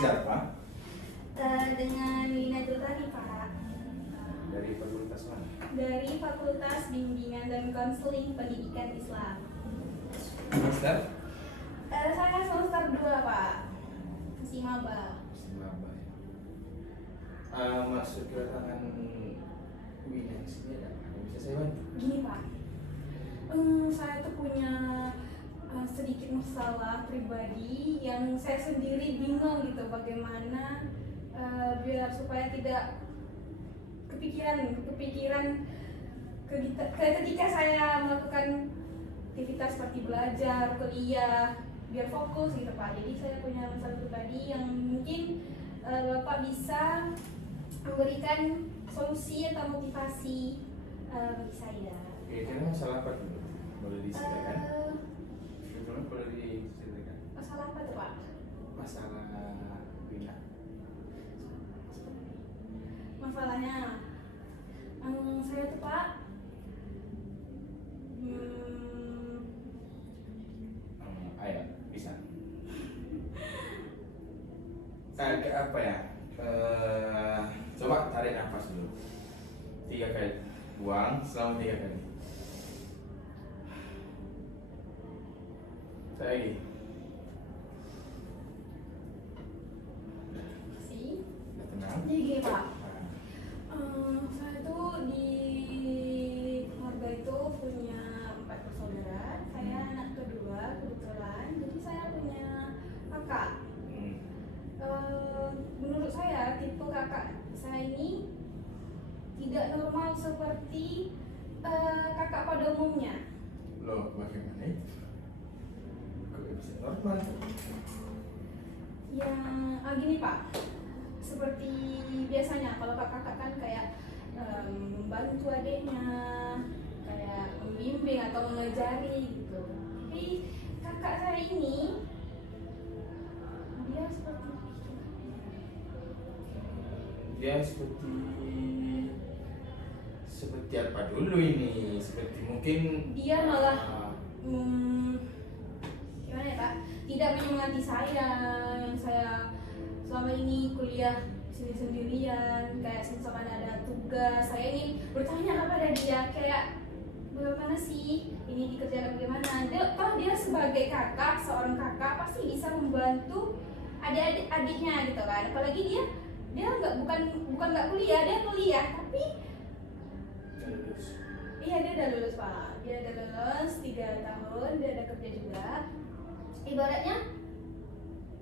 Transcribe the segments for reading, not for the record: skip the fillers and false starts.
Siapa? Dengan Lina Jultani, Pak. Dari fakultas mana? Dari Fakultas Bimbingan dan Konseling Pendidikan Islam. Semester? Saya semester 2, Pak. Masih maba. Maba ya. Masuk ke tangan Wina sini ada bisa saya bantu? Gini, Pak. Saya tuh punya sedikit masalah pribadi yang saya sendiri bingung gitu bagaimana biar supaya tidak kepikiran ketika saya melakukan aktivitas seperti belajar, kuliah, biar fokus gitu, Pak. Jadi saya punya masalah pribadi yang mungkin Bapak bisa memberikan solusi atau motivasi bagi saya. Kira-kira masalah apa dulu? Boleh diceritakan? Boleh diceritakan? Masalah apa tuh, Pak? Masalah Wina. Masalahnya saya tuh, Pak, Ayo, bisa. Kayak apa ya? Coba tarik nafas dulu. 3 kali. Buang selama 3 kali. Saya lagi. sih. Udah tenang. Jadi gini, Pak. Nah, Saya tuh di keluarga itu punya 4 bersaudara. Saya anak kedua kebetulan. Jadi saya punya kakak. Menurut saya tipe kakak saya ini tidak normal seperti kakak pada umumnya. Loh, bagaimana itu? Kok bisa normal? Yang gini, Pak, seperti biasanya kalau kakak kan kayak membantu adiknya, kayak membimbing atau mengajari gitu. Tapi kakak saya ini dia seperti apa dulu ini? Seperti mungkin dia malah gimana ya, Pak? Tidak menyemangati saya yang saya selama ini kuliah sendirian, kayak misalkan ada tugas, saya ingin bertanya kepada dia kayak bagaimana sih ini dikerjakan bagaimana. Dia sebagai kakak, seorang kakak pasti bisa membantu adik-adiknya gitu kan. Apalagi dia bukan nggak kuliah, dia kuliah tapi lulus. iya dia udah lulus, Pak. Dia udah lulus 3 tahun, dia udah kerja juga. Ibaratnya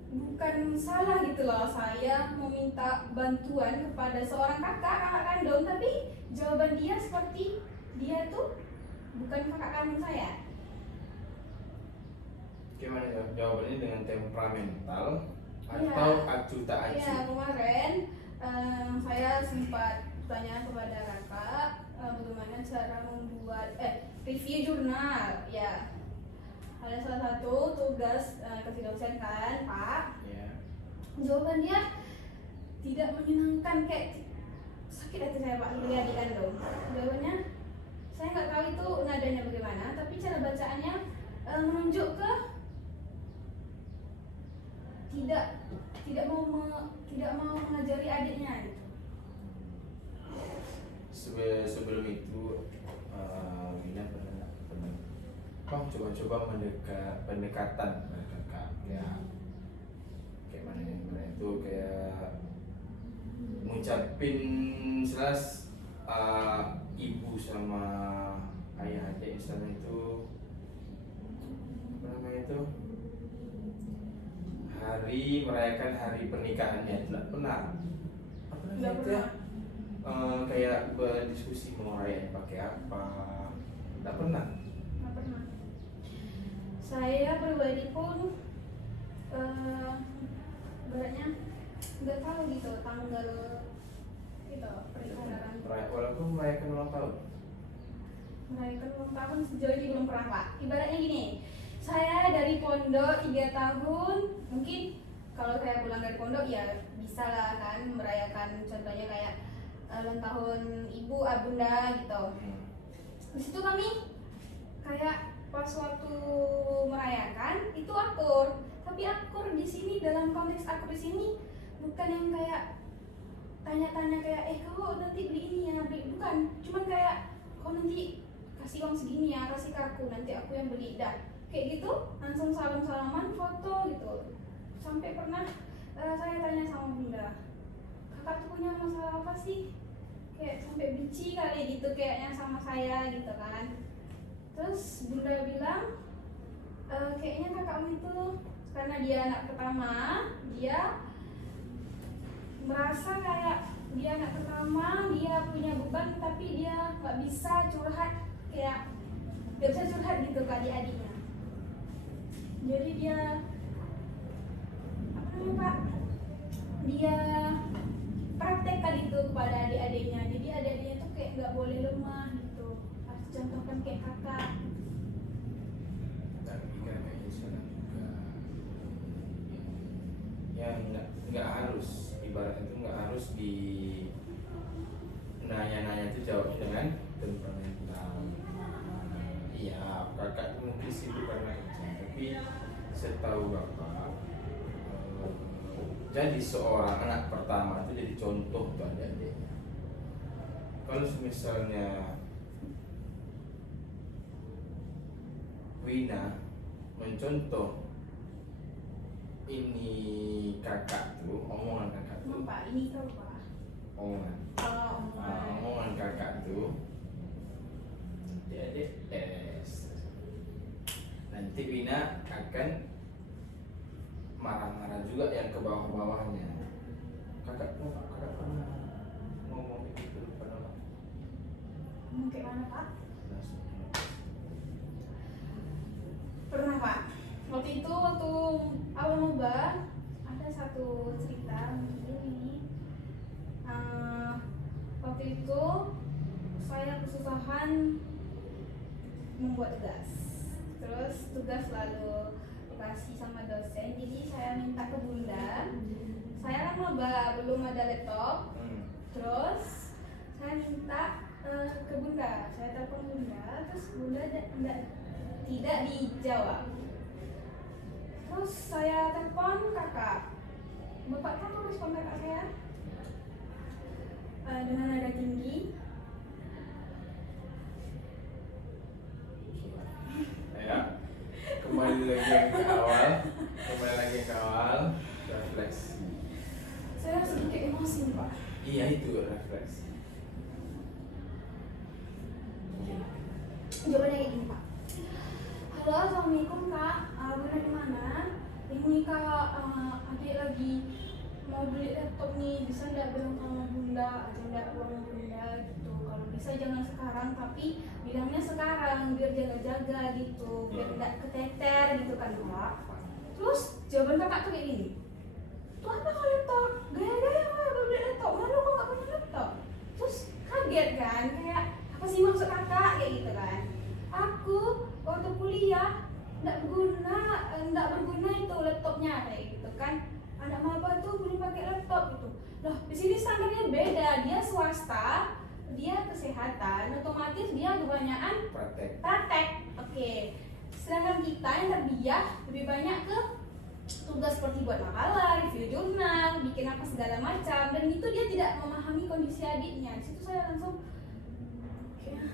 bukan salah gitu loh saya meminta bantuan kepada seorang kakak kandung, tapi jawaban dia seperti dia tuh bukan kakak kandung saya. Gimana jawabannya, dengan temperamental atau Iya. acu tak acu? Iya, kemarin saya sempat tanya kepada kakak bagaimana cara membuat review jurnal. Ya, ada salah satu tugas kasih dosen kan, Pak. Ya. Jawaban dia tidak menyenangkan, kayak sakit hati saya, Pak, sebagai adik kandung. Jawabannya saya nggak tahu itu nadanya bagaimana, tapi cara bacaannya menunjuk ke tidak mau mengajari adiknya gitu. Sebelum itu Wina pernah coba-coba pendekatan kakak ya, kayak mana itu kayak ngucapin jelas ibu sama ayah adik misalnya itu apa namanya itu, merayakan hari pernikahannya, tidak pernah apa Nggak namanya itu ya? pernah. Kayak berdiskusi mau rayain pakai apa, tidak pernah. Nggak pernah. Saya pribadi pun ibaratnya nggak tahu gitu tanggal gitu pernikahan. Walaupun merayakan ulang tahun. Merayakan ulang tahun sejauh ini belum pernah, Pak. Ibaratnya gini, saya dari pondok 3 tahun, mungkin kalau saya pulang dari pondok ya bisa lah kan merayakan, contohnya kayak ulang tahun ibu, bunda gitu. Di situ kami kayak pas waktu merayakan itu akur, tapi akur di sini, dalam konteks akur di sini bukan yang kayak tanya-tanya kayak kau nanti beli ini ya, beli, bukan, cuman kayak kau nanti kasih uang segini ya, kasih ke aku, nanti aku yang beli, dah kayak gitu, langsung salam-salaman, foto gitu. Sampai pernah saya tanya sama bunda, kakak tuh punya masalah apa sih, kayak sampai benci kali gitu kayaknya sama saya gitu kan. Terus bunda bilang kayaknya kakakmu itu karena dia anak pertama, dia merasa kayak dia anak pertama, dia punya beban tapi dia nggak bisa curhat, kayak nggak bisa curhat gitu ke adik-adiknya. Jadi dia apa namanya Pak? Dia praktekkan itu kepada adik-adiknya. Jadi adik-adiknya tuh kayak nggak boleh lemah gitu. Harus contohkan kayak kakak. Tapi kan kayak Islam juga ya nggak harus, ibaratnya itu nggak harus di nanya-nanya itu jawabnya dengan temperamental. Iya, kakak itu mungkin sibuk karena kerja, tapi setahu bapak jadi seorang anak pertama itu jadi contoh buat adik-adiknya. Kalau misalnya Wina mencontoh ini kakak tuh, omongan kakak tuh, Pak, ini kau Pak. omongan omongan kakak tuh, adik nanti Wina akan marah-marah juga yang ke bawah-bawahnya. Kakak pernah ngomong begitu pada Pak? Kayak mana Pak? Pernah Pak. Waktu itu waktu awal maba ada satu cerita ini. Waktu itu saya kesusahan membuat tugas. Terus tugas lalu dikasih sama dosen. Jadi saya minta ke bunda. Saya kan maba, belum ada laptop. Terus saya minta ke bunda. Saya telepon bunda. Terus bunda tidak dijawab. Terus saya telepon kakak. Bapak kan respon kakak saya dengan nada tinggi. Ya, kembali lagi ke awal, refleksi. Saya sedikit emosi Pak. Iya, itu refleksi. Jawabannya kayak gini Pak. Halo, assalamualaikum Kak. Bunda di mana? Ini Kak, adik lagi mau beli laptop nih. Bisa nggak bilang sama Bunda? Ada uang Bunda gitu. Kalau bisa jangan sekarang, tapi bilangnya sekarang biar jaga-jaga gitu, biar nggak keteter gitu kan Pak. Terus jawaban kakak tuh kayak gini. Tuh apa kalau laptop? Gaya-gaya mau beli laptop? Malu kok nggak punya laptop? Terus kaget kan, kayak apa sih maksud kakak kayak gitu kan? Aku waktu kuliah nggak berguna itu laptopnya kayak gitu kan. Anak maba tuh belum pakai laptop gitu. Loh, di sini standarnya beda. Dia swasta, dia kesehatan, otomatis dia kebanyakan praktek. Oke. Sedangkan kita yang terbiah lebih banyak ke tugas seperti buat makalah, review jurnal, bikin apa segala macam, dan itu dia tidak memahami kondisi adiknya. Di situ saya langsung kayak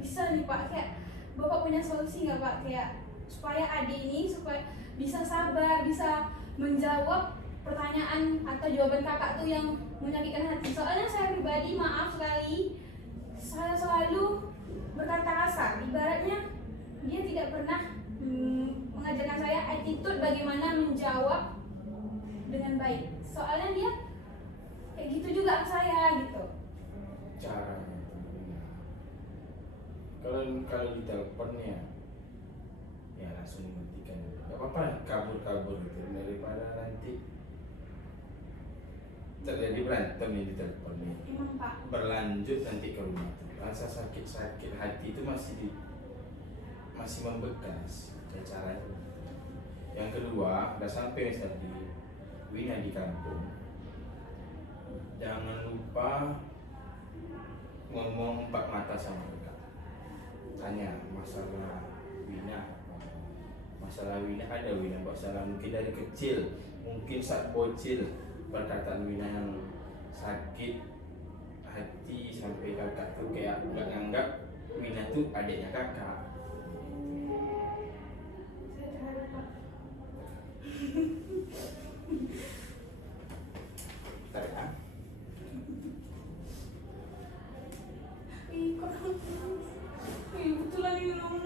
bisa nih Pak, kayak Bapak punya solusi nggak Pak, kayak supaya adik ini supaya bisa sabar, bisa menjawab pertanyaan atau jawaban kakak tuh yang menyakitkan hati. Soalnya saya pribadi, maaf sekali, saya selalu berkata kasar. Ibaratnya dia tidak pernah mengajarkan saya attitude bagaimana menjawab dengan baik. Soalnya dia kayak gitu juga ke saya gitu. Caranya kalau ditelepon ya langsung mematikan. Gak apa-apa kabur gitu, daripada nanti terjadi berantem nih di telepon nih. Emang Pak. Berlanjut nanti ke rumah tuh. Rasa sakit hati itu masih membekas. Ya caranya. Yang kedua, udah sampai misalnya di Wina di kampung, jangan lupa ngomong empat mata sama mereka. Tanya masalah Wina apa, masalah Wina ada Wina masalah mungkin dari kecil, mungkin saat bocil perkataan Wina yang sakit hati sampai kakak tuh kayak nggak nganggap Wina tuh adiknya kakak. Saya terharu Pak. Tarik ah. Ih, kok nangis? Ih, betulan ini dong.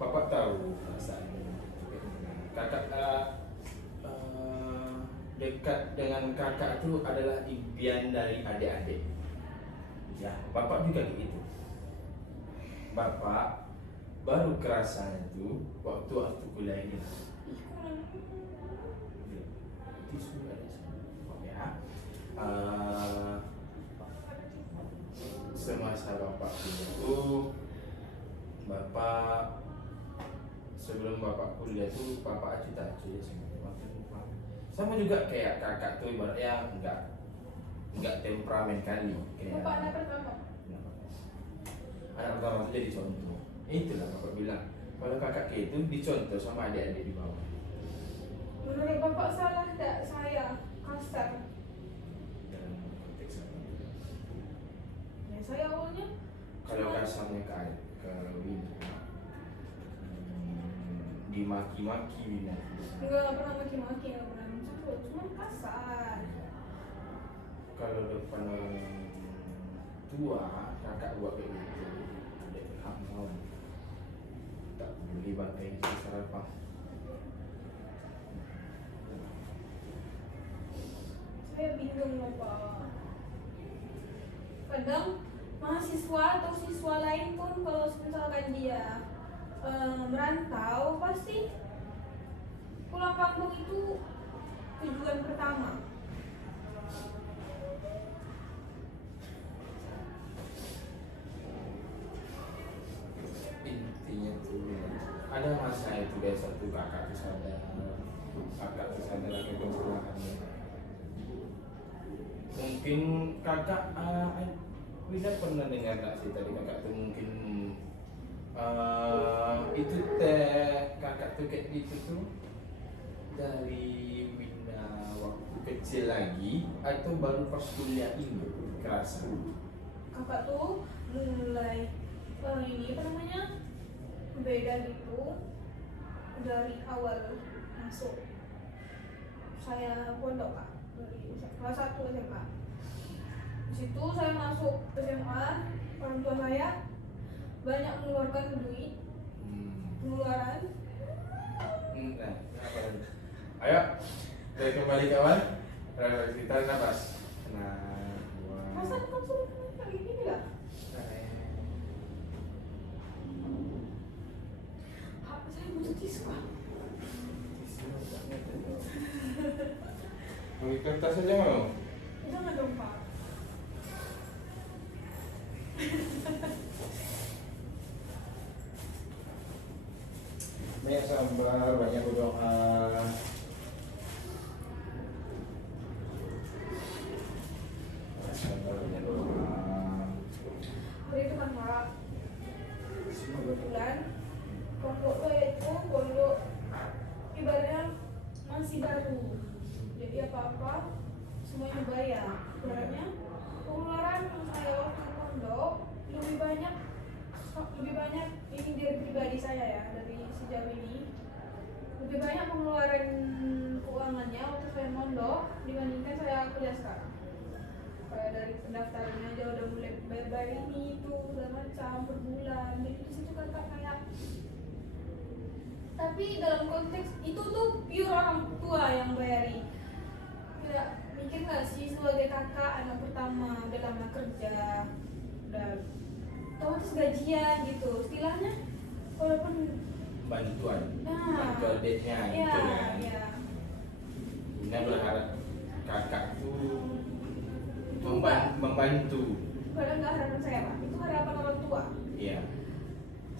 Bapak tahu perasaan kakak dekat dengan kakak itu adalah impian dari adik-adik. Ya, bapak juga begitu. Bapak baru kerasa itu waktu kuliah ini. Ih, kok nangis? Tisu ada sini. Ya. Semasa bapak kuliah itu, bapak sebelum bapak kuliah itu bapak acuh-acuh ya sama juga kayak kakak tuh ibaratnya enggak temperamen kali kayak Bapak anak pertama. anak pertama itu jadi contoh. Itulah bapak bilang kalau kakak kayak itu dicontoh sama adik-adik di bawah. Menurut Bapak salah tidak saya kasar? Dalam konteks apa? Ya saya awalnya Kalau kasarnya ke Wina, dimaki-maki Wina. nggak pernah maki-maki, nggak pernah mencuri, cuma kasar. Kalau depan orang tua, kakak buat kayak gitu, ada hak kawan. Tak boleh bantai secara apa. Saya bingung loh Pak. Kadang mahasiswa atau siswa lain pun kalau misalkan dia merantau pasti pulang kampung itu tujuan pertama. Intinya tuh ada masa itu biasa tuh kakak sadar akan kesalahannya. Mungkin kakak Wina pernah dengar nggak sih tadi kakak tuh mungkin itu teh kakak tuh kayak gitu tuh dari Wina waktu kecil lagi atau baru pas kuliah ini kerasa? Kakak tuh mulai ini apa namanya beda gitu dari awal masuk saya pondok Kak, dari kelas 1 SMA. Di situ saya masuk SMA, orang tua saya banyak mengeluarkan duit, pengeluaran. Nah, apa lagi? Ayo, kita kembali kawan. Kita nafas. Nah, Masa kamu kayak gini lah? Saya butuh tisu Kak. Mau kertas aja mau? Jangan dong Pak. Banyak sabar, banyak berdoa. Sabar, banyak doa. Hari itu kan Pak, kebetulan pondok saya itu pondok ibaratnya masih baru, jadi apa-apa semuanya bayar. Ibaratnya pengeluaran saya waktu di pondok lebih banyak ini dari pribadi saya ya, dari sejauh ini lebih banyak pengeluaran keuangannya waktu saya mondok dibandingkan saya kuliah sekarang. Kayak dari pendaftarannya aja udah mulai bayar ini itu udah macam per bulan, jadi di situ kakak kayak, tapi dalam konteks itu tuh pure orang tua yang bayari. Tidak mikir nggak sih sebagai kakak anak pertama udah lama kerja, udah otomatis gajian gitu istilahnya, walaupun Bantuan, nah bantu adiknya ya gitu kan. ya Wina berharap kakak tuh itu enggak, membantu. padahal nggak harapan saya Pak, itu harapan orang tua. Iya.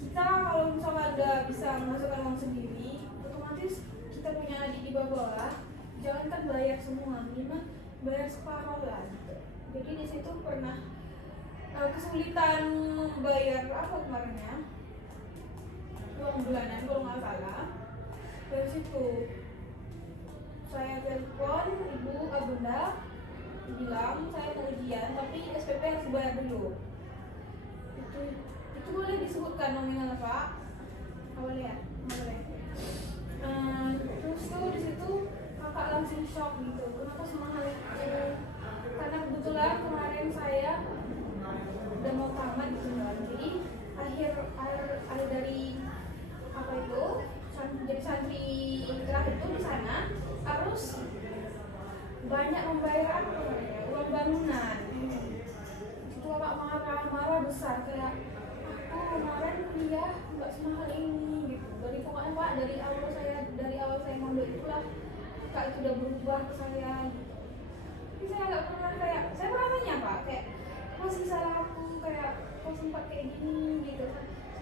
Kita kalau misalnya nggak bisa menghasilkan uang sendiri, otomatis kita punya adik di bawah, jangankan bayar semua, minimal bayar separuh lah gitu. Jadi di situ pernah kesulitan bayar apa kemarin ya, uang bulanan kalau nggak salah. Dari situ saya telepon ibu Abunda, bilang saya mau ujian tapi SPP harus bayar dulu. Itu boleh disebutkan nominal Pak? Nggak boleh ya? Nggak boleh. Terus tuh di situ kakak langsung shock gitu, kenapa semahal itu? Karena kebetulan kemarin saya udah mau tamat gitu kan, jadi akhir dari apa itu jadi santri kelas itu di sana harus banyak membayar apa namanya, uang bangunan. Itu bapak marah besar, kayak aku kemarin kuliah nggak semahal ini gitu. Pokoknya Pak, dari awal saya mondok itulah Kak itu udah berubah ke saya gitu. Tapi saya nggak pernah kayak, saya pernah tanya Pak, kayak apa sih salah aku, kayak kok sempat kayak gini gitu.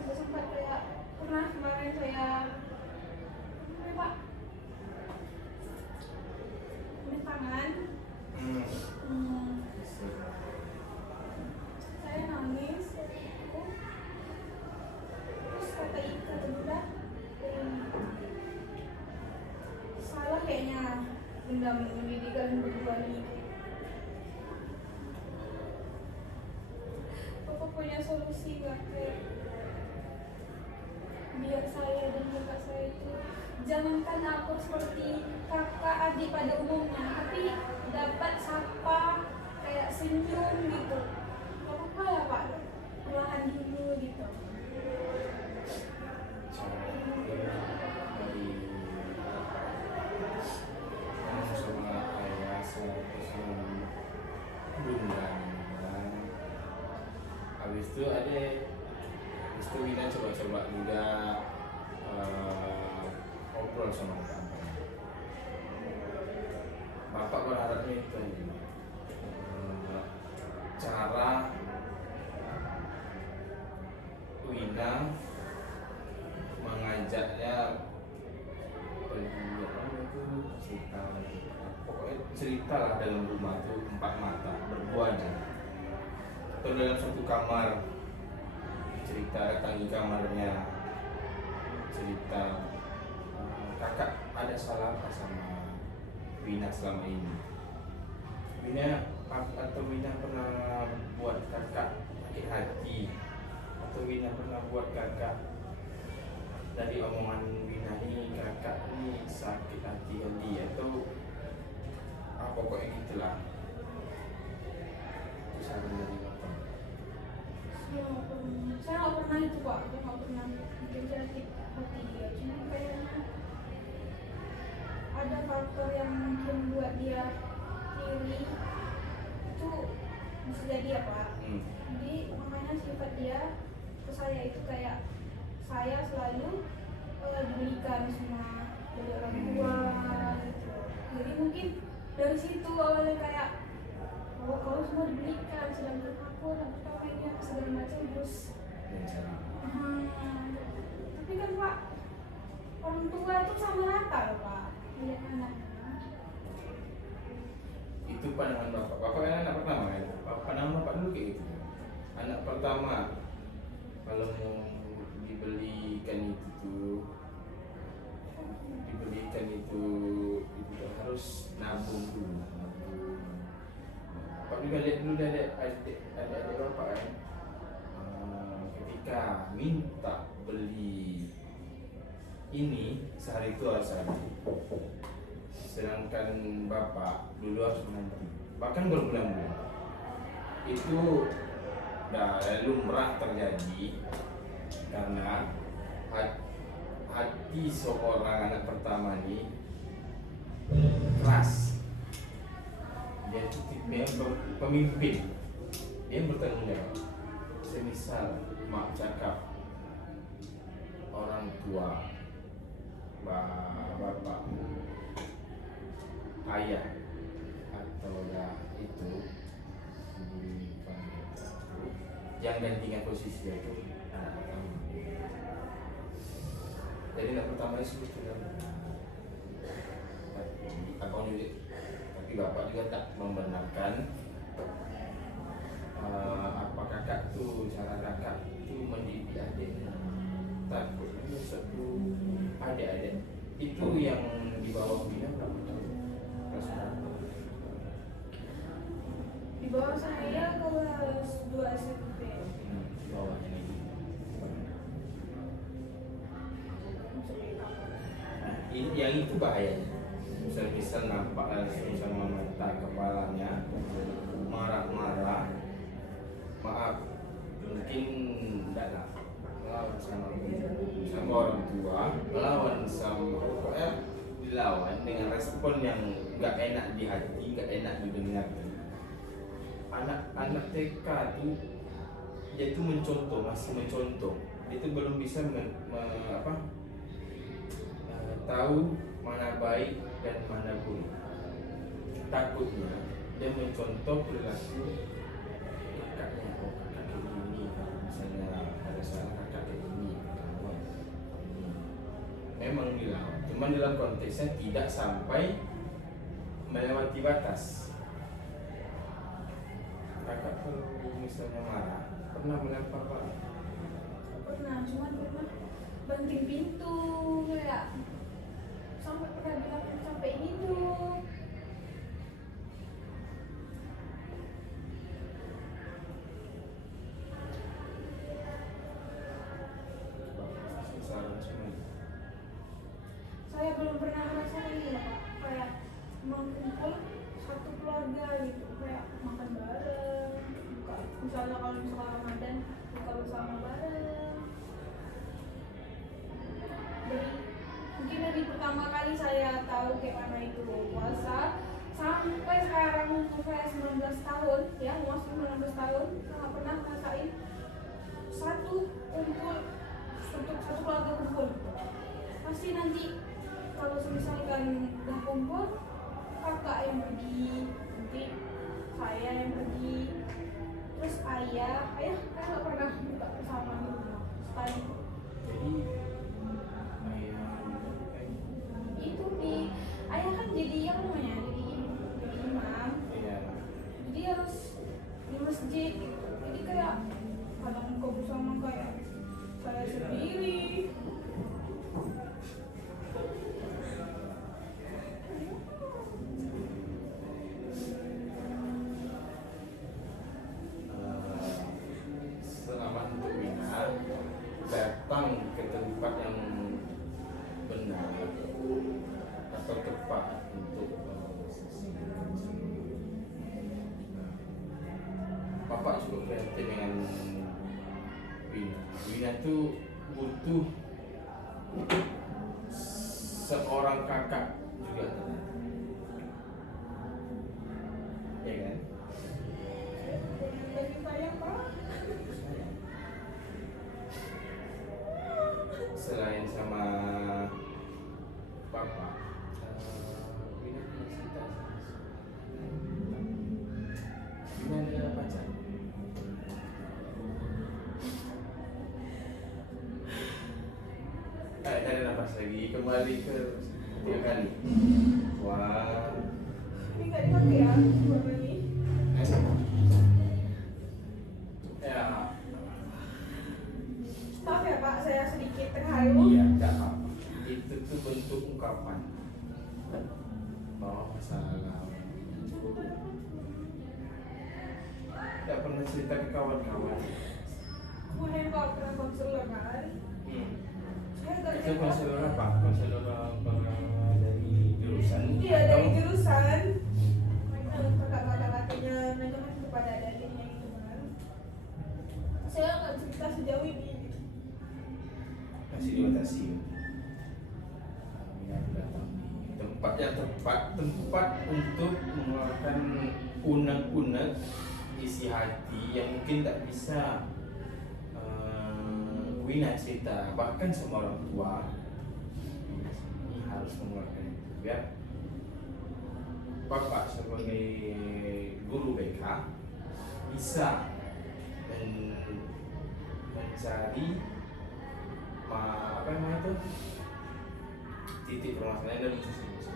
Sempat kayak pernah kemarin saya Pak minta tangan. Saya nangis. Terus kata Bunda, salah kayaknya Bunda mendidikan berdua ini. Bapak punya solusi nggak kayak biar saya dan kakak saya itu jangankan aku seperti kakak adik pada umumnya, tapi dapat sapa kayak senyum gitu. Gak apa-apa ya Pak, perlahan dulu gitu. Habis itu Wina coba-coba juga ngobrol sama bapak. Bapak berharapnya itu cara Wina mengajaknya cerita lah dalam rumah itu empat mata berbuana atau dalam satu kamar, cerita datangi kamarnya, cerita kakak ada salah apa sama Wina selama ini. Wina pernah buat kakak sakit hati, atau Wina pernah buat kakak dari omongan Wina ini kakak ini sakit hati dia, atau pokoknya gitulah. Itu saran dari bapak. Saya nggak pernah itu Pak, saya nggak pernah bikin sakit hati dia. Cuma kayaknya ada faktor yang mungkin buat dia iri, itu bisa jadi ya Pak. Jadi makanya sifat dia ke saya itu kayak saya selalu dibelikan semua dari orang tua gitu. Jadi mungkin dari situ awalnya kayak kalau semua dibelikan, sedangkan aku nanti pengennya segala macam terus. Tapi kan Pak, orang tua itu sama rata loh Pak, lihat anaknya. Itu pandangan bapak. Bapak kan anak pertama kan? Pandangan bapak dulu kayak gitu. Anak pertama kalau mau dibelikan itu harus nabung dulu. Bapak juga lihat dulu adik bapak kan, ketika minta beli ini sehari itu harus ada, sedangkan bapak dulu harus menanti bahkan berbulan-bulan. Itu lumrah terjadi karena hati seorang anak pertama ini keras. Dia itu pemimpin, dia bertanggung jawab. Semisal mak cakap, orang tua, bapak, ayah, atau ya itu yang gantikan posisi itu anak pertama. Jadi anak pertama itu sudah abang juga, tapi bapak juga tak membenarkan apakah kakak tuh, cara kakak tuh mendidik adiknya. Takutnya satu adik-adik itu yang di bawah Wina berapa tahun? Kelas berapa? Di bawah saya kelas 2 SMP. Di bawahnya ini. Nah, yang itu bahayanya. Misal nampak langsung sama mata kepalanya, marah-marah, maaf, mungkin enggak lah, melawan sama orang tua, melawan sama pokoknya dilawan dengan respon yang nggak enak di hati, nggak enak didengar. Anak-anak TK tuh dia tuh mencontoh, masih mencontoh, dia tuh belum bisa tahu mana baik dan mana buruk. Takutnya dia mencontoh perilaku kakaknya, oh kakak kayak gini, misalnya ada salah kakak kayak gini, memang dilawan, cuman dalam konteksnya tidak sampai melewati batas. Kakak kalau misalnya marah pernah melempar barang? Pernah, cuman pernah banting pintu kayak sampai pernah bilang sampai ini tuh. Salah semua. Saya belum pernah ngerasain ini ya Pak, kayak mengumpul satu keluarga gitu, kayak makan bareng, buka, misalnya kalau misalnya Ramadan buka bersama bareng. Dari mungkin dari pertama kali saya tahu kayak mana itu puasa sampai sekarang umur saya 19 tahun ya, masuk 19 tahun nggak pernah ngerasain satu kumpul untuk satu keluarga kumpul. Pasti nanti kalau misalkan udah kumpul kakak yang pergi, nanti saya yang pergi, terus ayah nggak pernah buka bersama di rumah sekali. Jadi Itu di ayah kan jadi apa namanya, jadi imam, iya. jadi harus di masjid gitu. Jadi kayak kadang buka bersama kayak saya sendiri. Selamat untuk Wina datang ke tempat yang benar atau tepat untuk Bapak cukup prihatin dengan Wina. Wina tuh butuh seorang kakak juga ternyata. Ya kan? Dari saya Pak, Selain sama Bapak, Wina punya cerita sama Wina ada pacar. Tarik nafas lagi, kembali ke 3 kali. Wah, ini nggak dipakai ya buat ini. ya, Maaf ya Pak, saya sedikit terharu. iya, tidak apa. Itu tuh bentuk ungkapan bahwa masalah tidak pernah cerita ke kawan-kawan. Kemarin Pak pernah konselor kan? Saya nggak Itu cerita. konselor apa? Konselor apa dari jurusan? Iya dari Atau- jurusan. Kakak-kakak katanya nanyakan kepada adiknya gitu kan. Saya nggak cerita sejauh ini. Masih dibatasi. Ini aku datang di tempat yang tepat, tempat untuk mengeluarkan unek-unek isi hati yang mungkin tak bisa Wina cerita bahkan sama orang tua. Ini harus mengeluarkan itu biar Bapak sebagai guru BK bisa mencari apa namanya itu titik permasalahan dan bisa solusi.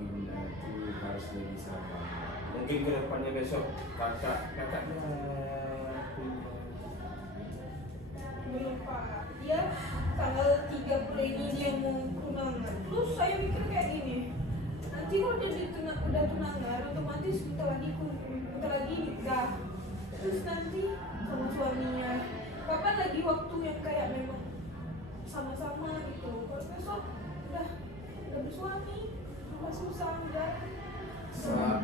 Wina itu harus lebih sabar mungkin ke depannya besok kakaknya punya. Belum Pak. Dia tanggal 30 ini dia mau tunangan. Terus saya mikir kayak gini. Nanti kalau udah tunangan, otomatis bentar lagi nikah. Terus nanti sama suaminya. Kapan lagi waktu yang kayak memang sama-sama gitu. Kalau besok udah bersuami, udah susah udah.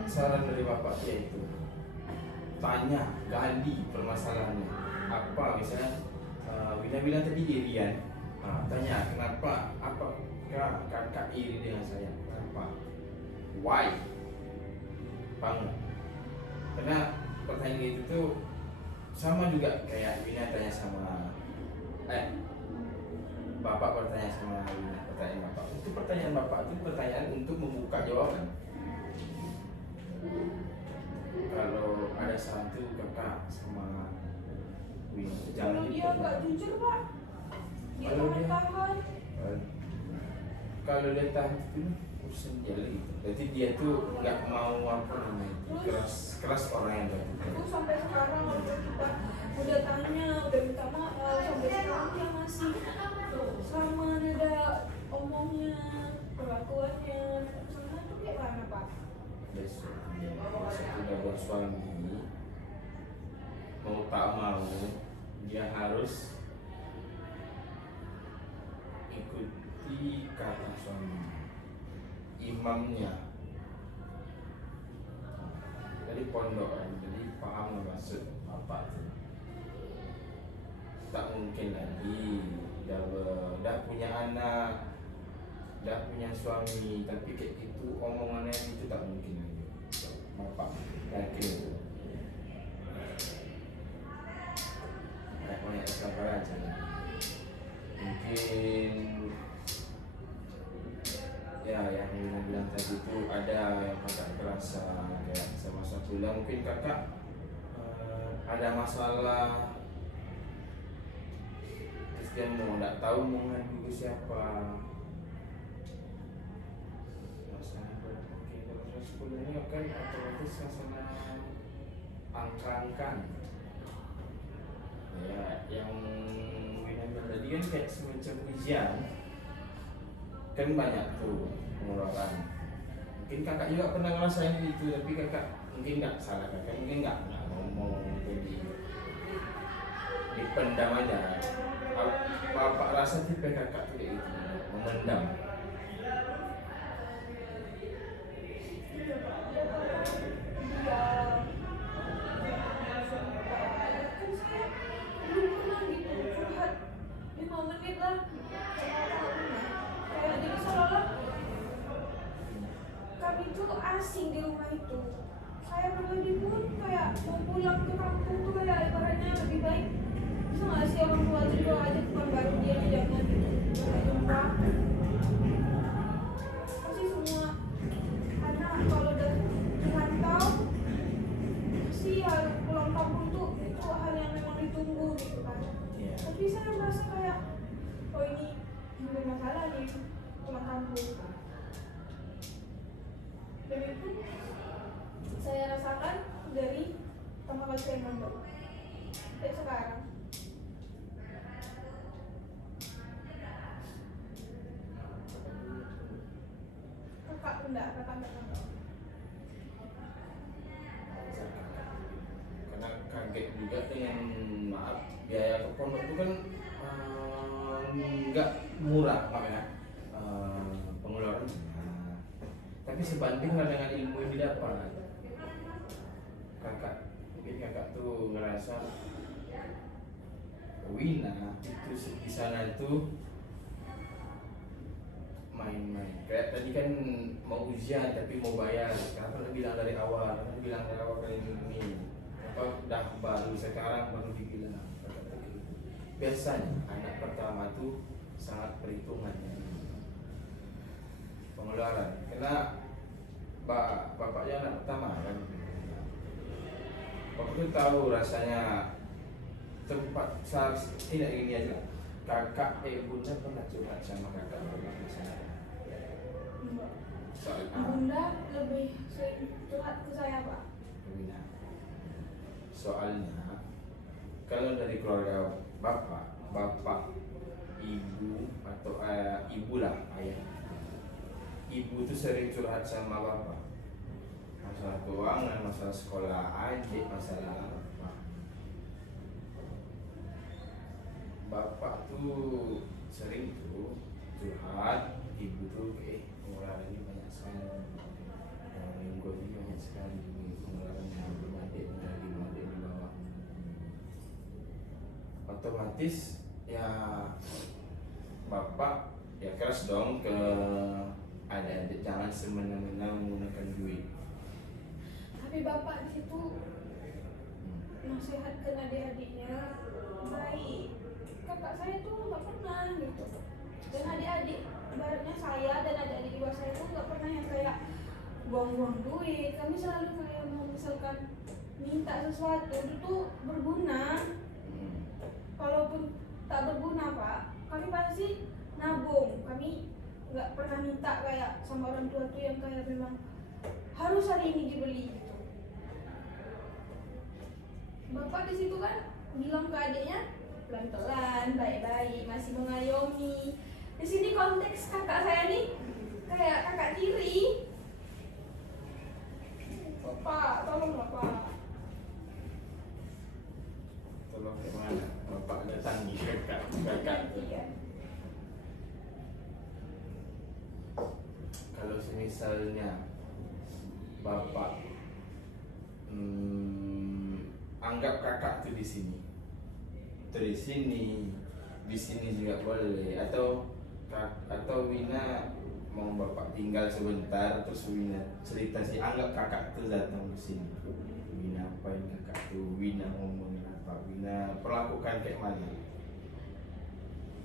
Saran dari bapak yaitu tanya, gali permasalahannya apa. Misalnya Wina bilang tadi irian, tanya kenapa, apa kakak iri dengan saya, kenapa, why, banget. Karena pertanyaan itu tuh sama juga kayak Wina tanya sama bapak bertanya sama Wina, pertanyaan bapak itu pertanyaan untuk membuka jawaban. Kalau ada satu kakak sama Wina, Kalau dia nggak jujur Pak, dia tahan-tahan. Kalau dia tahan itu urusan dia lagi. Jadi dia tuh nggak mau apa namanya, keras orang yang begitu. Terus sampai sekarang kita udah tanya, udah minta maaf, sampai sekarang dia masih sama nada omongnya, perlakuannya, sama itu kayak mana Pak? Besok udah bersuami, mau tak mau dia harus ikuti kata suami, imamnya. Jadi pondokan, jadi paham maksud apa tuh. Tak mungkin lagi udah punya anak, udah punya suami, tapi kayak gitu omongannya itu tak mungkin lagi. Bapak yakin itu. Banyak kesabaran saja. Mungkin ya yang Nina bilang tadi itu ada yang kakak kerasa kayak semasa pulang, mungkin kakak ada masalah, terus dia mau nggak tahu mau ngadu ke siapa. Masalah oke, kalau proses pulang ini kan otomatis masalah angka-angka. Ya, yang Wina bilang tadi kan kayak semacam ujian, kan banyak tuh pengeluaran. Mungkin kakak juga pernah ngerasain itu, tapi kakak mungkin nggak salah, kakak mungkin nggak ngomong, jadi dipendam aja. Bapak rasa tipe kakak tuh kayak gitu, memendam. Asing di rumah itu. Saya pribadi pun kayak mau pulang ke kampung tuh kayak ibaratnya lebih baik bisa nggak sih orang tua juga aja bukan baru dia aja jangan jangan jumpa. Pasti semua anak kalau udah merantau pasti hal pulang kampung tuh itu hal yang memang ditunggu gitu kan. Yeah. Tapi saya merasa kayak oh ini masalah nih pulang kampung. Dan itu saya rasakan dari pertama kali saya mondok sampai sekarang. Kakak enggak. Karena kaget juga dengan maaf biaya ke pondok itu kan nggak murah makanya pengeluaran. Tapi sebandinglah dengan ilmu yang didapat, mungkin kakak tuh ngerasa Wina itu di sana itu main-main. Kayak tadi kan mau ujian tapi mau bayar. Kenapa lu bilang dari awal? Kan bilang dari awal kali ini. Atau udah baru sekarang baru dibilang. Biasanya anak pertama tuh sangat perhitungannya pengeluaran. Karena bapaknya anak pertama kan. Bapak tuh tahu rasanya tempat saat tidak ini aja. Kakak bunda pernah curhat sama kakak pernah di sana. Soal Bunda lebih sering curhat ke saya Pak. Wina. Soalnya kalau dari keluarga bapak, ibu atau ibu lah, ayah. Ibu tuh sering curhat sama bapak. Masalah keuangan, masalah sekolah adik, masalah apa. Bapak tuh sering tuh curhat, ibu tuh pengeluaran ini banyak sekali. Minggu ini banyak sekali pengeluarannya, belum adik di bawah. Otomatis ya bapak ya keras dong ke adik-adik, jangan semena-mena menggunakan duit. Tapi Bapak di situ nasihatkan adik-adiknya baik. Kakak saya tuh nggak pernah gitu. Dan adik-adik, ibaratnya saya dan adik-adik di bawah saya tuh nggak pernah yang kayak buang-buang duit. Kami selalu kayak mau misalkan minta sesuatu itu tuh berguna. Walaupun tak berguna Pak, kami pasti nabung. Kami nggak pernah minta kayak sama orang tua tuh yang kayak memang harus hari ini dibeli gitu. Bapak di situ kan bilang ke adiknya pelan-pelan, baik-baik, masih mengayomi. Di sini konteks kakak saya nih kayak kakak tiri. Bapak, tolonglah Pak. Tolong gimana? Bapak datangi kakak. Iya. Kalau semisalnya bapak anggap kakak tuh di sini, di sini juga boleh, atau Wina mau bapak tinggal sebentar terus Wina cerita sih, anggap kakak tuh datang di sini. Wina apain kakak tuh, Wina ngomongin apa, Wina perlakukan kayak mana?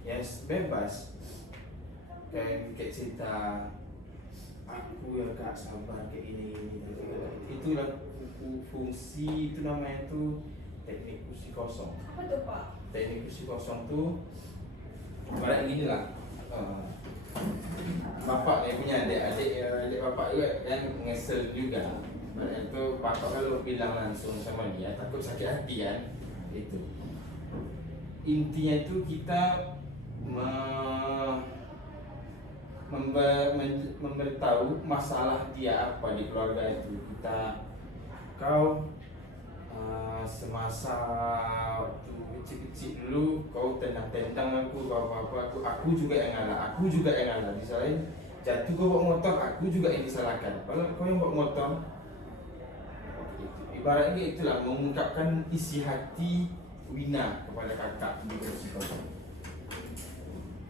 Yes, bebas. Kayak cerita aku ya kak sabar kayak ini. Itulah fungsi, itu namanya tuh teknik kursi kosong. Apa tuh Pak? Teknik kursi kosong tuh ibarat gini lah. Bapak yang punya adik bapak juga yang ngesel juga. Ibarat itu bapak kalau bilang langsung sama dia takut sakit hati kan. Itu intinya itu kita memberitahu masalah dia apa di keluarga itu. Kau semasa waktu kecil-kecil dulu kau tendang-tendang aku, kau apa-apa aku juga yang ngalah. Disalahin jatuh kau bawa motor, aku juga yang disalahkan. Kalau kau yang bawa motor, ibaratnya itulah mengungkapkan isi hati Wina kepada kakak di kursi kosong.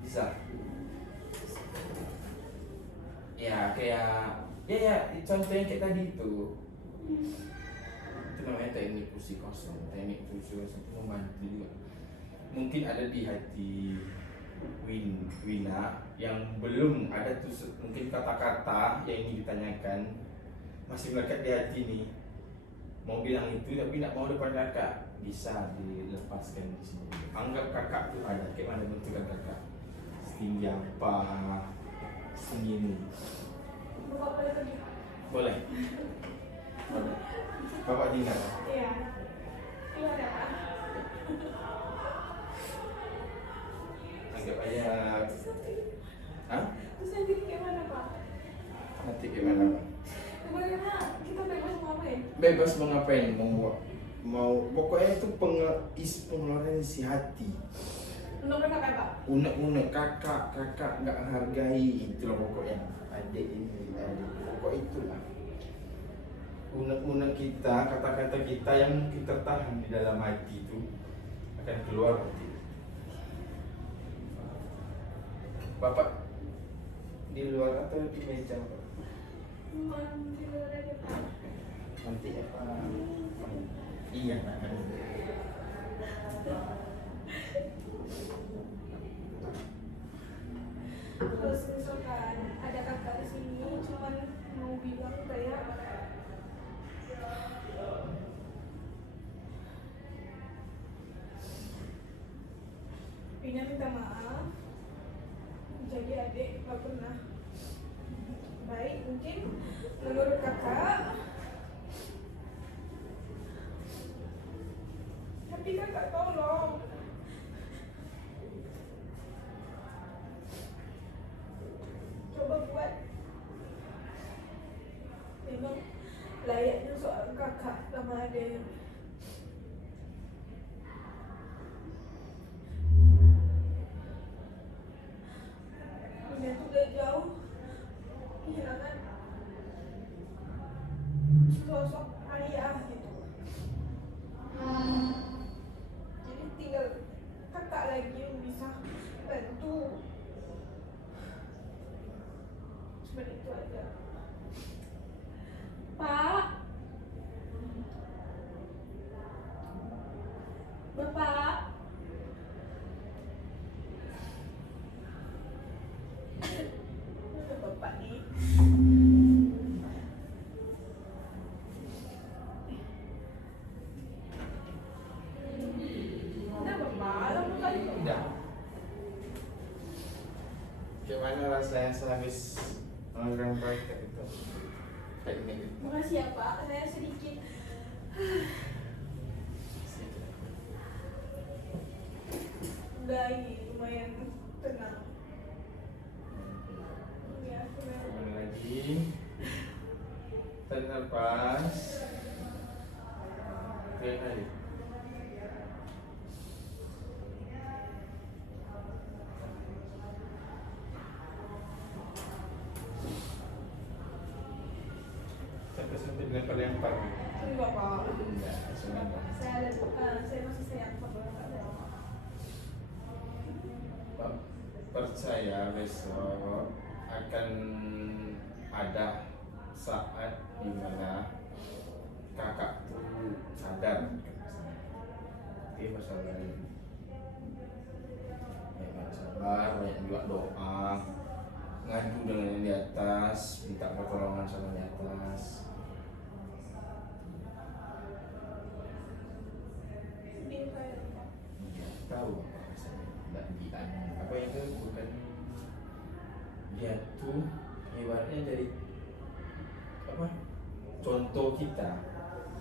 Bisa? Ya kayak contoh yang kayak tadi itu namanya teknik kursi kosong. Teknik kursi kosong itu membantu juga. Mungkin ada di hati Wina yang belum ada tuh mungkin kata-kata yang ingin ditanyakan, masih melekat di hati nih. Mau bilang itu tapi tidak mau depan kakak, bisa dilepaskan di sini. Anggap kakak tuh ada, kayak mana bentukan kakak, setinggi apa, segini. Bapak boleh pergi Pak? Boleh. Bapak tinggal. Iya. Keluar ya Pak. Anggap aja. Hah? Terus nanti gimana Pak? Nanti gimana Pak? Bagaimana kita bebas mau ngapain? Bebas mau ngapain, mau pokoknya itu pengeluaran isi hati. Unek-unek ya Pak? Unek-unek kakak nggak hargai, itulah pokoknya. Adik pokok itulah. Unek-unek kita, kata-kata kita yang kita tahan di dalam hati itu akan keluar nanti. Bapak di luar atau di meja Pak? Di luar aja Pak. Nanti ya Pak. Iya Pak. Terus misalkan ada kakak di sini cuman mau bilang kayak Vina minta maaf, jadi adik gak pernah baik mungkin menurut kakak. Tapi kakak tolong. Coba buat. Memang layaknya soal kakak sama adek. Dia tuh udah jauh kehilangan sosok ayah gitu. Jadi tinggal kakak lagi yang bisa bantu. Cuma itu aja. Pak, Bapak, Bapak nih. Udah Bapak, lama kali. Udah. Gimana rasanya sehabis mengerjakan proyek itu? Teknik itu. Makasih ya Pak, saya sedikit udah ini lumayan tenang. Ya, Kembali lagi. Tarik nafas. Oke, tadi. Sampai dengan kalian pagi. enggak Pak. Enggak, sebenarnya. Saya masih sayang sama Bapak saya. Pak, percaya besok akan ada saat di mana kakak tuh sadar. Dia masalah ini. Banyak sabar, banyak juga doa, ngadu dengan yang di atas, minta pertolongan sama yang di atas. Sedih saya Pak. Dia tahu apa rasanya. Nggak dia apa itu bukan dia tuh ibaratnya dari apa contoh kita,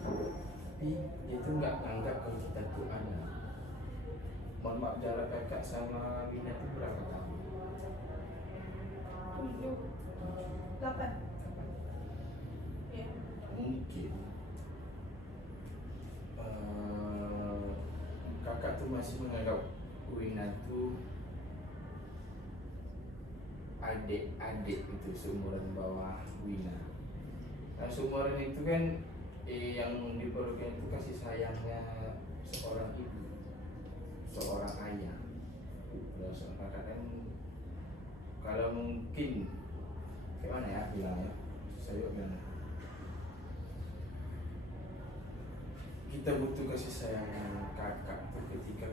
tapi dia tuh nggak anggap kalau kita tuh anak. Mohon maaf, jarak kakak sama Wina tuh berapa tahun? 7, 8. Ya. Mungkin kakak tuh masih menganggap Wina tuh adik-adik itu seumuran bawah Wina. Nah, seumuran itu kan yang diperlukan itu kasih sayangnya seorang ibu, seorang ayah. Kalau seorang kakak kan kalau mungkin gimana ya bilangnya, saya bilang kita butuh kasih sayang kakak tuh ketika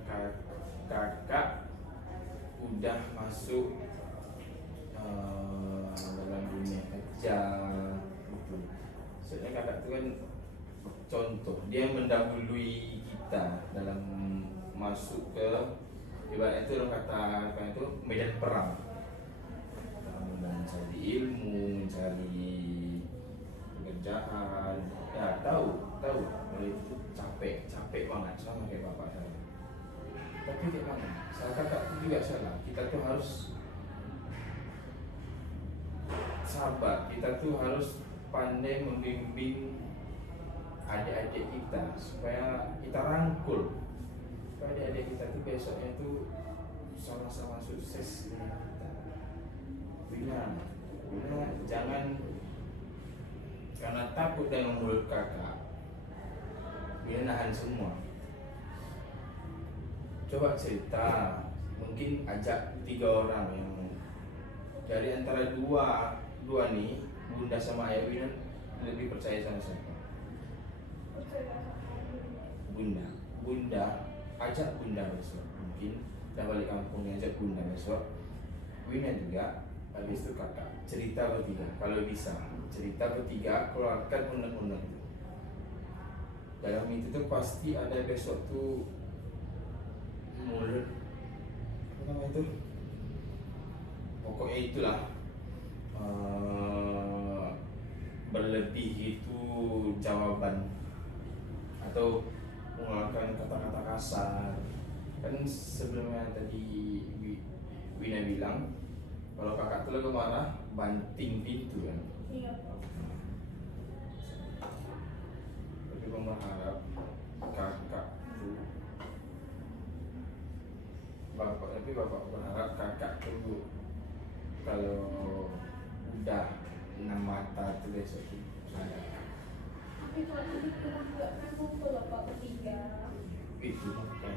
kakak udah masuk dalam dunia kerja gitu. Soalnya kakak itu kan contoh, dia mendahului kita dalam masuk ke ibaratnya itu orang kata apa itu medan perang, mencari ilmu, mencari pekerjaan. Ya tahu kalau itu capek banget sama kayak bapak saya. Tapi kayak mana? Salah kakak itu juga salah. Kita tuh harus sabar, kita tuh harus pandai membimbing adik-adik kita supaya kita rangkul, supaya adik-adik kita tuh besoknya tuh sama-sama sukses dengan kita. Wina jangan karena takut dengan mulut kakak, Wina nahan semua. Coba cerita, mungkin ajak 3 orang yang dari antara dua nih, bunda sama ayah Wina lebih percaya sama siapa? Bunda, ajak bunda besok. Mungkin udah balik kampung, ajak bunda besok. Wina juga, habis itu kakak. Cerita bertiga, kalau bisa. Cerita bertiga, keluarkan undang-undang itu. Dalam itu tuh pasti ada besok tuh mulut, apa namanya itu? Pokoknya itulah. kasar. Kan sebelumnya tadi Wina bilang kalau kakak tuh lagi marah banting pintu kan. Iya. Tapi Bang berharap kakak tuh bapak berharap kakak tuh kalau udah 6 mata tuh besok tuh sadar. Tapi kalau nanti kita juga kan kumpul Bapak bertiga. Itu bukan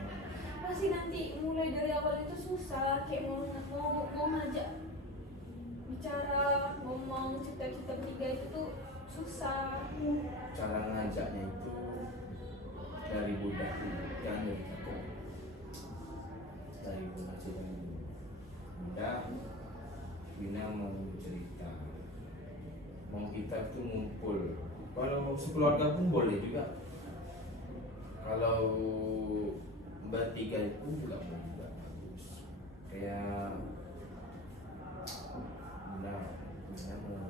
Pasti nanti mulai dari awal itu susah, kayak mau ngajak bicara, ngomong cerita-cerita bertiga itu tuh susah. cara ngajaknya itu dari budak dulu, jangan dari kakak. Dari budak cerita dulu. Budak Wina mau cerita, mau kita tuh ngumpul. Kalau sekeluarga pun boleh juga. Kalau bertiga itu juga boleh juga bagus. Kayak Bunda mau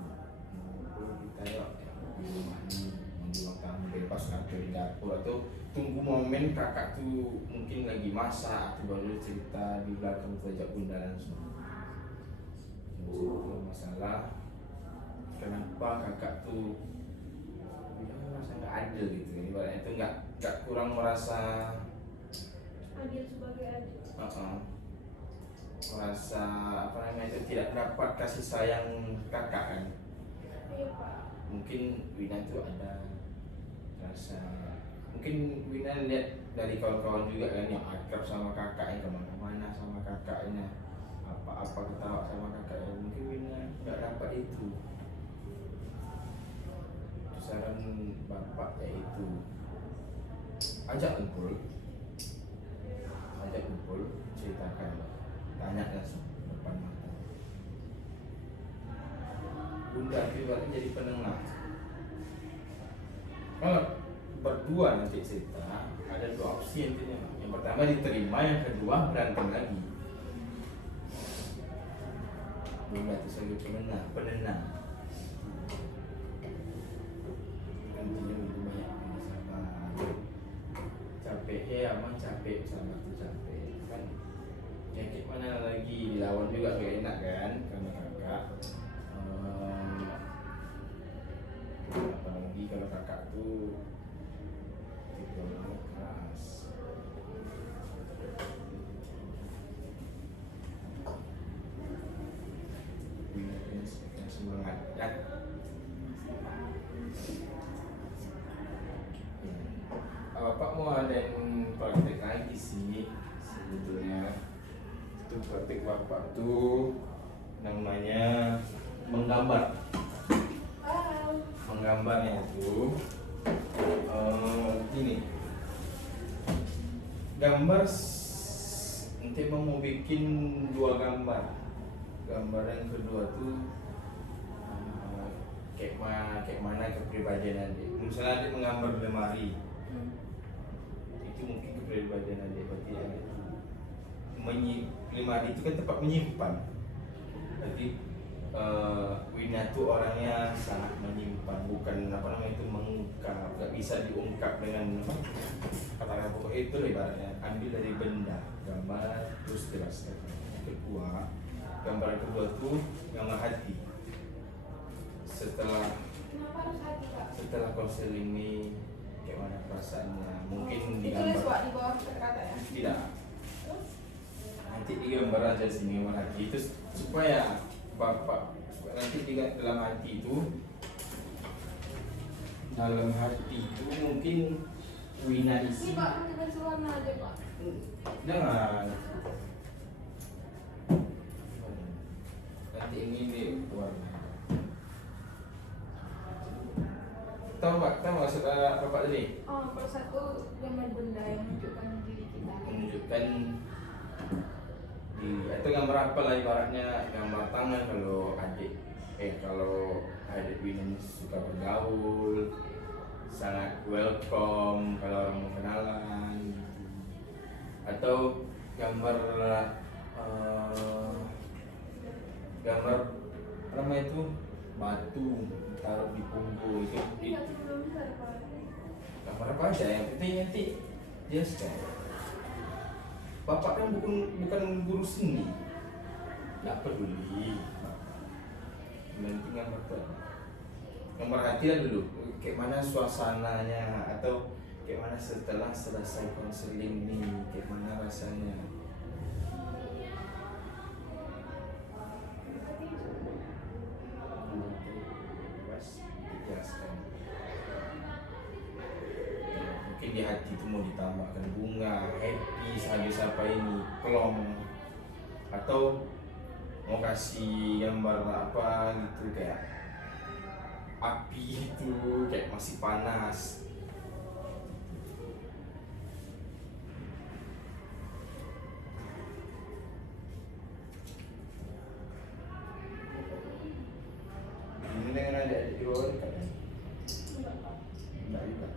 ngumpul kita ya di rumah ini, mau di ruang tamu bebas atau di dapur, atau tunggu momen kakak tuh mungkin lagi masak atau baru cerita di belakang tuh ajak Bunda langsung. Itu masalah kenapa kakak tuh merasa nggak adil gitu, ibaratnya itu nggak kurang merasa Adil sebagai adil. merasa apa namanya itu tidak dapat kasih sayang kakak kan. Iya Pak. Mungkin Wina itu ada rasa, mungkin Wina lihat dari kawan-kawan juga kan yang akrab sama kakak, yang kemana-mana sama kakaknya, apa-apa ketawa sama kakaknya, mungkin Wina nggak dapat itu. Saran bapak yaitu ajak kumpul, ceritakan, tanya langsung depan mata. Bunda itu ibaratnya jadi penengah. Kalau berdua nanti cerita, ada 2 opsi intinya. Yang pertama diterima, yang kedua berantem lagi. Bunda itu sebagai penenang. Nantinya lebih banyak sama capek ya, emang capek sama tuh capek kan. Yang kayak mana lagi dilawan juga gak enak kan karena kakak. Apalagi kalau kakak tuh tipe orang keras. Yang semangat ya. Bapak mau ada yang praktek lagi sih sebetulnya. Itu praktek bapak tuh namanya menggambar. Menggambarnya itu gini, gambar nanti mau bikin 2 gambar. Gambar yang kedua tuh kayak mana kepribadian dia. Misalnya dia menggambar lemari, itu mungkin kepribadian dia, berarti ada lemari itu kan tempat menyimpan. Jadi Wina tuh orangnya sangat menyimpan, bukan apa namanya itu mengungkap, nggak bisa diungkap dengan kata-kata pokok itu ibaratnya ambil dari benda, gambar terus jelaskan. Yang kedua, gambar kedua tuh gambar hati. Setelah Kenapa harus hati Pak? setelah konseling ini kayak mana perasaannya, mungkin Ditulis digambar. Pak di bawah kata-kata ya. Tidak, nanti digambar aja sini gambar hati itu supaya bapak nanti dalam hati itu mungkin Wina Ini isi. Pak, mau dikasih warna aja Pak. Jangan. Nanti ini deh warna. Tahu maksud bapak tadi? Oh, kalau satu gambar benda yang menunjukkan diri kita. Menunjukkan itu gambar apa lah ibaratnya, gambar tangan kalau adik Wina suka bergaul, sangat welcome kalau orang mau kenalan, atau gambar gambar apa namanya itu batu taruh di punggung itu Tidak belum besar Pak. gambar apa aja yang penting nanti jelaskan. Bapak kan bukan guru seni, nggak peduli. Penting gambar tuh. Gambar hati lah dulu. Kayak mana suasananya atau kayak mana setelah selesai konseling nih, kayak mana rasanya. Bebas dijelaskan. Mungkin di hati itu mau ditambahkan bunga, happy, habis apa ini, plong, atau mau kasih gambar apa gitu kayak api itu kayak masih panas. Ini dengan adik-adik di bawah dekat kan? Enggak Pak. Enggak juga.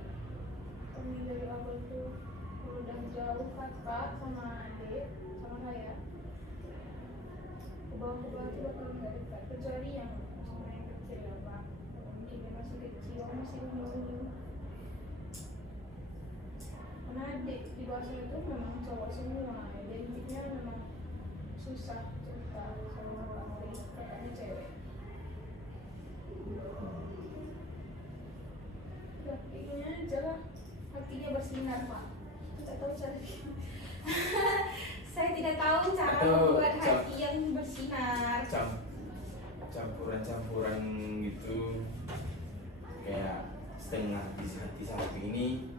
Kami dari awal tuh udah jauh kakak sama adik sama saya. Ke bawah-bawah itu bakal nggak dekat kecuali yang sama yang kecil ya Pak. Mungkin dia masih kecil, masih unyu-unyu. Karena adik di bawah saya itu memang cowok semua, jadi intinya memang susah cerita sama orang lain, kakaknya cewek. Ya, kayaknya aja lah hatinya bersinar Pak. Tidak tahu cara saya tidak tahu cara Atau membuat hati yang bersinar. Campuran-campuran gitu kayak setengah di hati satu ini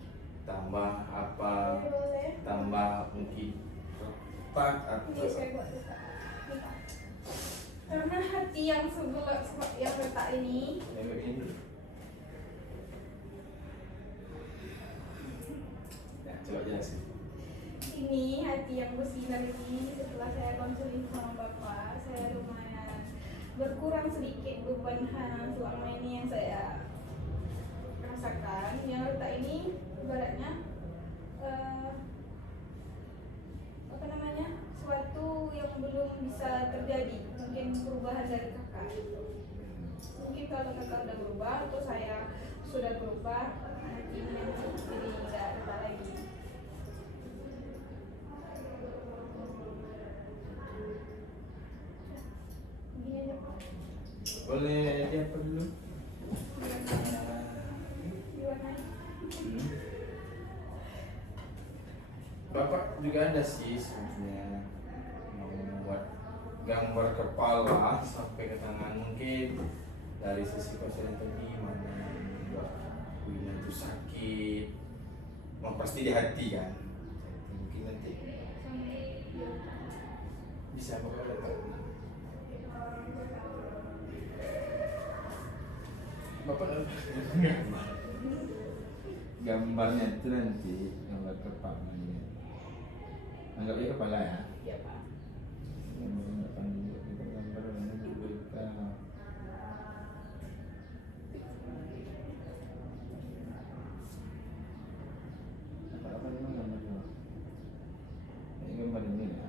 tambah apa, Boleh. tambah mungkin retak Ini atau saya buat retak. Ini, Pak. Karena hati yang sebelah yang retak ini ini dulu. Ya, coba jelasin. ini hati yang bersinar ini setelah saya konseling sama bapak, saya lumayan berkurang sedikit beban selama ini yang saya rasakan. Yang retak ini ibaratnya apa namanya, suatu yang belum bisa terjadi, mungkin perubahan dari kakak gitu. Mungkin kalau kakak udah berubah atau saya sudah berubah, hati ini jadi tidak retak lagi. Gini aja Pak. Boleh jadi apa dulu? Diwarnai. Bapak juga ada sih sebenarnya mau membuat gambar kepala sampai ke tangan, mungkin dari sisi pasien tadi mana membuat Wina itu sakit, mau pasti di hati kan. Mungkin nanti bisa Bapak datang. Bapak gambarnya itu nanti gambar kepalanya, anggapnya kepala ya. Ya Pak. Gambar kita apa memang gambarnya? Ini gambar ini ya.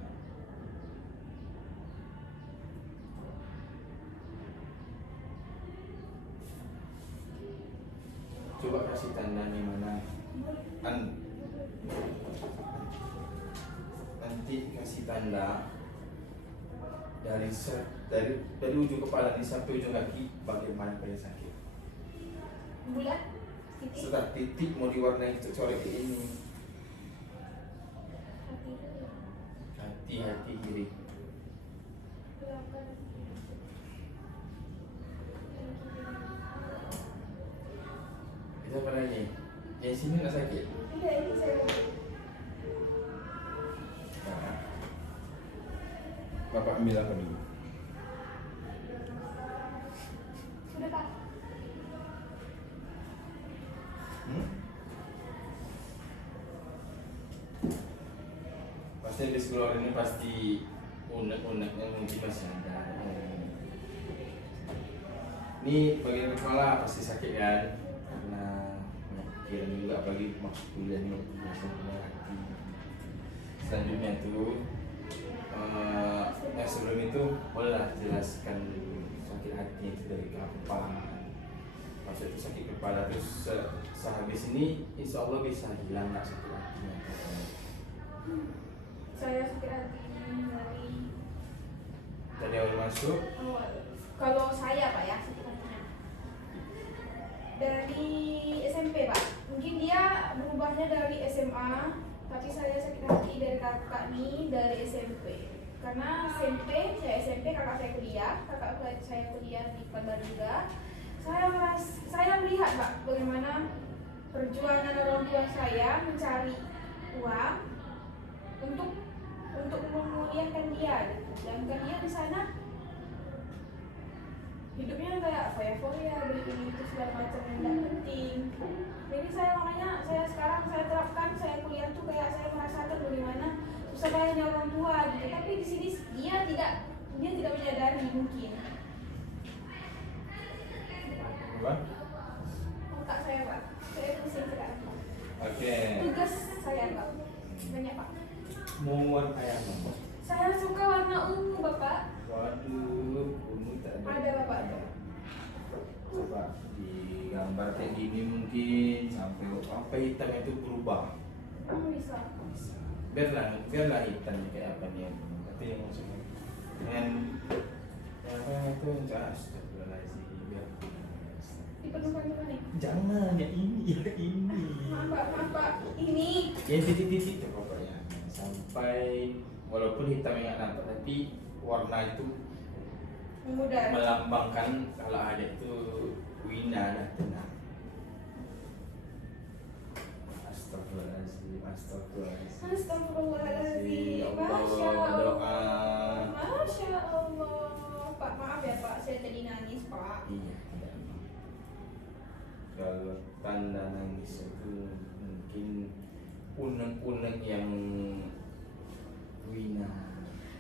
Coba kasih tanda di mana nanti kasih tanda dari ujung kepala ini sampai ujung kaki bagian mana yang sakit. Bulat titik Setelah titik mau diwarnai coret ini hati hati kiri. belakang. Itu apa lagi? Yang sini nggak sakit? Iya, ini saya Nah, Bapak ambil apa dulu? sudah Pak. Pasti di seluruh ini pasti unek-uneknya mungkin masih ada. Ini bagian kepala pasti sakit kan? Karena pikiran juga, apalagi masuk kuliah nih punya hati. Selanjutnya tuh sebelum itu bolehlah jelaskan sakit hati itu dari kapan. Maksud itu sakit kepala terus sehabis ini insya Allah bisa hilang lah sakit hatinya. Saya sakit hati dari awal masuk. awal. Kalau saya Pak ya sakit hatinya dari SMP Pak. Mungkin dia berubahnya dari SMA, tapi saya sakit hati dari kakak nih dari SMP. Karena saya SMP, kakak saya kuliah, saya kuliah di Padang juga. Saya melihat Pak bagaimana perjuangan orang tua saya mencari uang untuk memuliakan dia, gitu. Dan dia di sana hidupnya kayak foya-foya, beli ini itu segala macam yang tidak penting. Jadi makanya sekarang saya terapkan, saya kuliah tuh kayak saya merasakan bagaimana susah payahnya orang tua gitu. Tapi di sini dia tidak menyadari mungkin. Apa? Kakak saya Pak, saya pusing sekarang. Oke. Tugas saya Pak, banyak Pak. Muat ayam. Saya suka warna ungu Bapak. Waduh, ungu tak ada. Ada Bapak ada. Coba digambar kayak gini mungkin sampai hitam itu berubah. Bisa. Bisa. Biarlah hitam kayak apa nih? Tapi yang maksudnya dengan apa itu jelas biar Dipenuhkan juga nih. jangan ya ini Maaf Pak, ini ya titik-titik tuh pokoknya sampai walaupun hitam yang nggak nampak tapi warna itu mudah. melambangkan kalau ada itu Wina dah tenang. Astagfirullahaladzim. Astagfirullahaladzim. Ya Masya Allah, Allah. doa. Masya Allah. Pak maaf ya Pak, saya tadi nangis Pak. Iya, tidak. Kalau tanda nangis itu mungkin unek-unek yang Wina.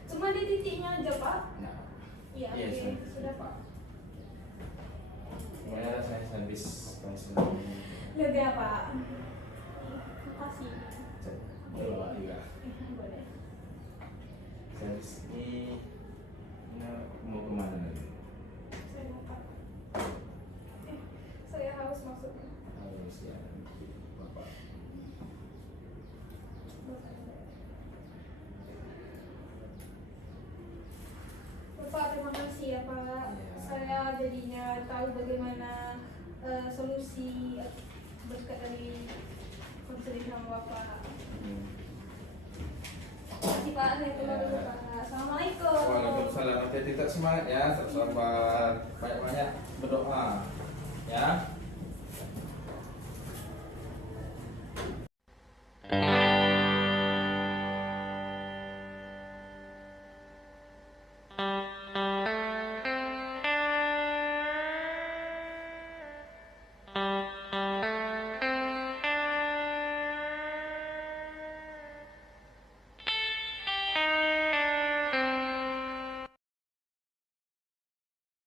Cuma di titiknya aja Pak. Nah, Iya, iya, oke. San. Sudah Pak. Gimana rasanya habis konseling? Lega Pak. Makasih. Coba juga. Boleh. Habis ini mau kemana lagi? Saya mau Pak. Saya harus masuk. Harus ya, Bapak. Bapak terima kasih ya Pak. Ya. Saya jadinya tahu bagaimana solusi berkat dari konseling sama Bapak. Terima kasih Pak, saya keluar dulu Pak. Assalamualaikum. Waalaikumsalam. Hati-hati, tetap semangat ya, tetap sabar, banyak-banyak berdoa ya.